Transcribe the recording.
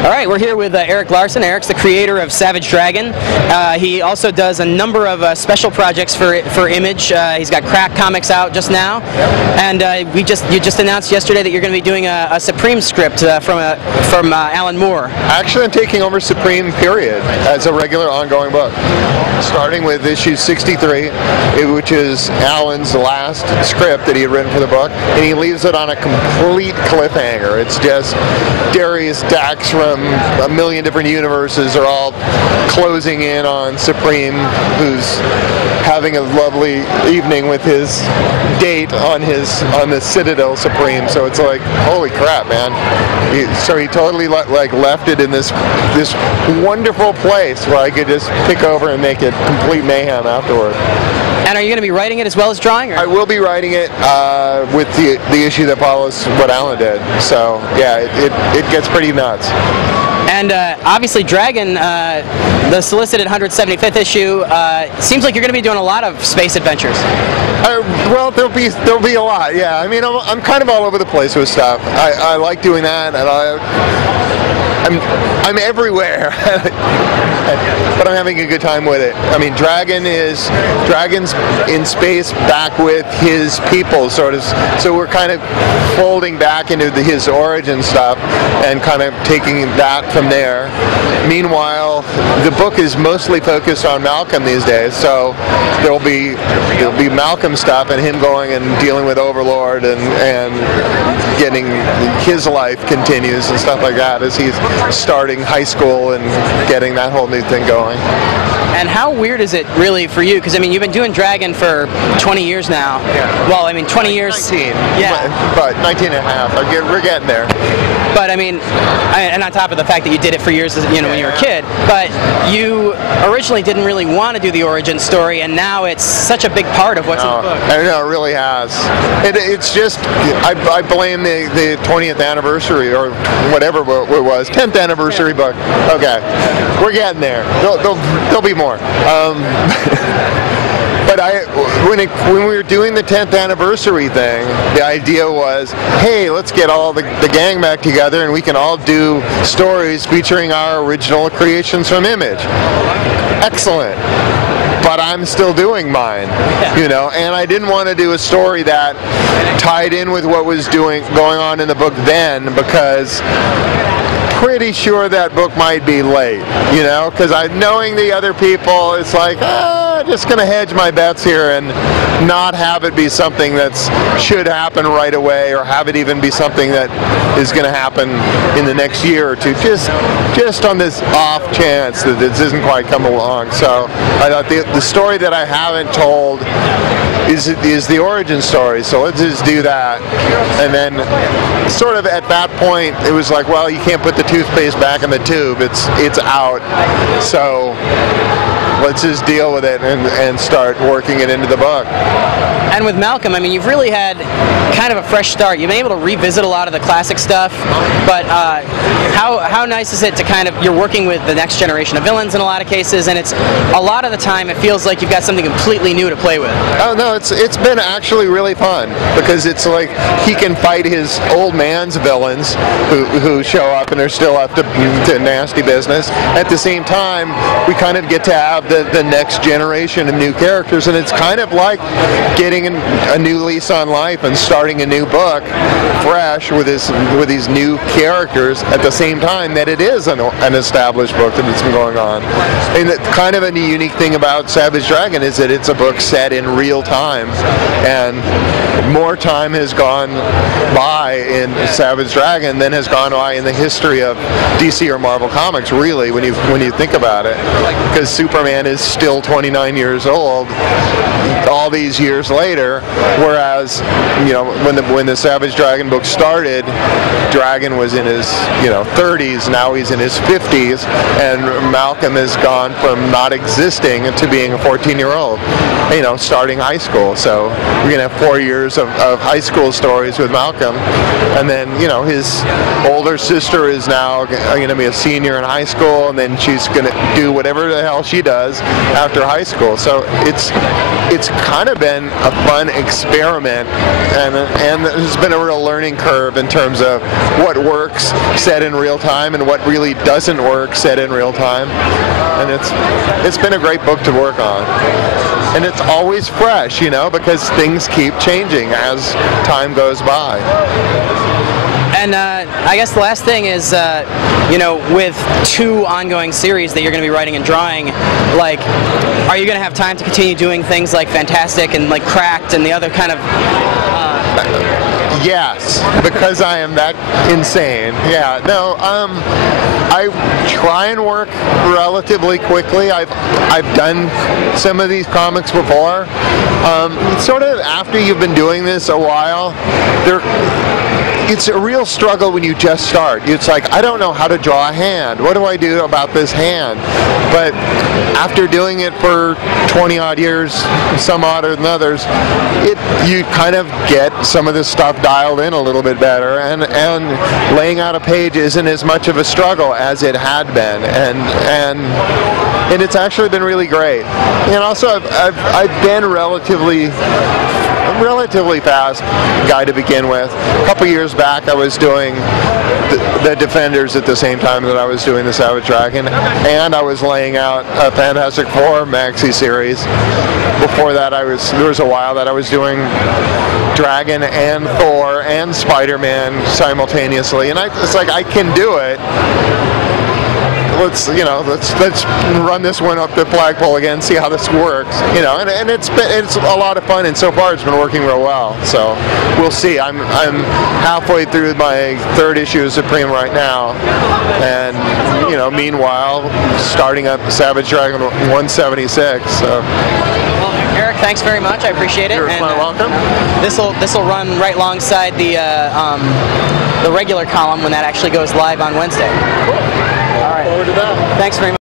All right, we're here with Erik Larsen. Erik's the creator of Savage Dragon. He also does a number of special projects for Image. He's got Crack Comics out just now, and you just announced yesterday that you're going to be doing a Supreme script from Alan Moore. Actually, I'm taking over Supreme period as a regular ongoing book, starting with issue 63, which is Alan's last script that he had written for the book, and he leaves it on a complete cliffhanger. It's just Darius Dax from a million different universes are all closing in on Supreme, who's having a lovely evening with his date on the Citadel Supreme. So it's like, holy crap, man! So he totally left it in this wonderful place where I could just pick over and make it complete mayhem afterward. And are you going to be writing it as well as drawing? Or? I will be writing it with the issue that follows what Alan did. So yeah, it gets pretty nuts. And obviously Dragon, the solicited 175th issue, seems like you're going to be doing a lot of space adventures. Well, there'll be a lot. Yeah, I mean, I'm kind of all over the place with stuff. I like doing that, and I'm everywhere, but I'm having a good time with it. I mean, Dragon's in space back with his people, sort of. So we're kind of folding back into his origin stuff and kind of taking that from there. Meanwhile, the book is mostly focused on Malcolm these days, so there'll be Malcolm stuff and him going and dealing with Overlord and getting his life continues and stuff like that as he's starting high school and getting that whole new thing going. And how weird is it really for you? Because I mean, you've been doing Dragon for 20 years now. Yeah. Well, I mean, 20 years. 19. Yeah. But 19 and a half. We're getting there. But I mean, and on top of the fact that you did it for years, when you were a kid, but you originally didn't really want to do the origin story, and now it's such a big part of what's in the book. I know, it really has. It's just, I blame the 20th anniversary or whatever it was, 10th anniversary book. Okay, we're getting there. There'll be more. But when we were doing the 10th anniversary thing, the idea was, hey, let's get all the gang back together and we can all do stories featuring our original creations from Image. Excellent. But I'm still doing mine, and I didn't want to do a story that tied in with what was going on in the book then, because pretty sure that book might be late, because knowing the other people, it's like, just going to hedge my bets here and not have it be something that should happen right away, or have it even be something that is going to happen in the next year or two, just on this off chance that this isn't quite come along. So I thought the story that I haven't told is the origin story, so let's just do that. And then sort of at that point it was like, well, you can't put the toothpaste back in the tube, it's out, so let's just deal with it and start working it into the book. And with Malcolm, I mean, you've really had kind of a fresh start. You've been able to revisit a lot of the classic stuff, but how nice is it to you're working with the next generation of villains in a lot of cases, and it's a lot of the time it feels like you've got something completely new to play with. Oh no, it's been actually really fun, because it's like he can fight his old man's villains who show up and they're still up to nasty business. At the same time, we kind of get to have the next generation of new characters, and it's kind of like getting a new lease on life and starting a new book fresh with these new characters at the same time that it is an established book that has been going on. And kind of a unique thing about Savage Dragon is that it's a book set in real time, and more time has gone by in Savage Dragon than has gone by in the history of DC or Marvel Comics, really, when you think about it, because Superman is still 29 years old all these years later, whereas when the Savage Dragon book started, Dragon was in his 30s, now he's in his 50s, and Malcolm has gone from not existing to being a 14-year-old, starting high school. So we're gonna have 4 years of high school stories with Malcolm, and then his older sister is now gonna be a senior in high school, and then she's gonna do whatever the hell she does after high school. So it's kind of been a fun experiment, and there's been a real learning curve in terms of what works set in real time and what really doesn't work said in real time. And it's been a great book to work on. And it's always fresh, you know, because things keep changing as time goes by. And I guess the last thing is, you know, with 2 ongoing series that you're going to be writing and drawing, like, are you going to have time to continue doing things like Fantastic and like Cracked and the other kind of... Yes, because I am that insane. Yeah, no, I try and work relatively quickly. I've done some of these comics before. Sort of after you've been doing this a while, it's a real struggle when you just start. It's like, I don't know how to draw a hand. What do I do about this hand? But after doing it for 20 odd years, some odder than others, you kind of get some of this stuff dialed in a little bit better, and laying out a page isn't as much of a struggle as it had been, and it's actually been really great. And also I've been relatively fast guy to begin with. A couple years back I was doing the Defenders at the same time that I was doing the Savage Dragon, and I was laying out a Fantastic Four maxi series. Before that there was a while that I was doing Dragon and Thor and Spider-Man simultaneously, and it's like, I can do it. Let's run this one up the flagpole again, see how this works, you know, and it's a lot of fun, and so far it's been working real well. So we'll see. I'm halfway through my 3rd issue of Supreme right now, and you know, meanwhile starting up Savage Dragon 176. So. Well, Erik, thanks very much. I appreciate it. You're quite welcome. This will run right alongside the regular column when that actually goes live on Wednesday. Cool. All right. Forward to that. Thanks very much.